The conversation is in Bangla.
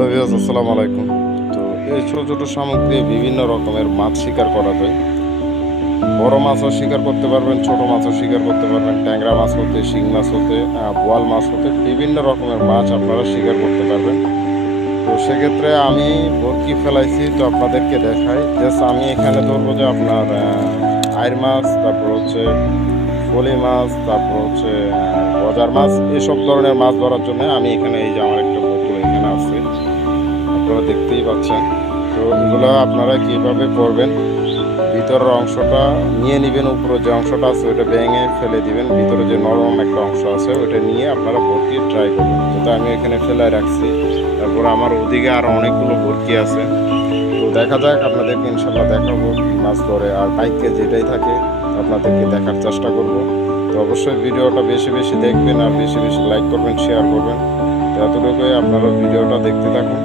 হ্যালো ভিউয়ার্স, আসসালামু আলাইকুম। তো এই ছোটো ছোটো শামুক দিয়ে বিভিন্ন রকমের মাছ শিকার করা যায়। বড় মাছও শিকার করতে পারবেন, ছোট মাছও শিকার করতে পারবেন, ট্যাংরা মাছ হতে, শিং মাছ হতে, বোয়াল মাছ হতে বিভিন্ন রকমের মাছ আপনারা শিকার করতে পারবেন। তো সেক্ষেত্রে আমি বরকি ফেলাইছি, তো আপনাদেরকে দেখাই। জাস্ট আমি এখানে ধরবো যে আপনার আইর মাছ, তারপর হচ্ছে ফলি মাছ, তারপর হচ্ছে গজার মাছ, এসব ধরনের মাছ ধরার জন্য আমি এখানে এই যে আমার একটা বোতল এখানে আছে, আপনারা দেখতেই পাচ্ছেন। তো এগুলো আপনারা কীভাবে করবেন, ভিতরের অংশটা নিয়ে নেবেন, উপরে যে অংশটা আছে ওইটা ভেঙে ফেলে দিবেন, ভিতরে যে নরম একটা অংশ আছে ওইটা নিয়ে আপনারা ভর্তি ট্রাই করবেন। যেটা আমি এখানে ফেলায় রাখছি, তারপরে আমার ওদিকে আরও অনেকগুলো ভর্তি আছে। তো দেখা যাক, আপনাদেরকে ইনশাল্লাহ দেখাবো কী মাছ ধরে, আর বাইকে যেটাই থাকে আপনাদেরকে দেখার চেষ্টা করব। তো অবশ্যই ভিডিওটা বেশি বেশি দেখবেন, আর বেশি বেশি লাইক করবেন, শেয়ার করবেন। তো এতটুকুই, আপনারা ভিডিওটা দেখতে থাকুন।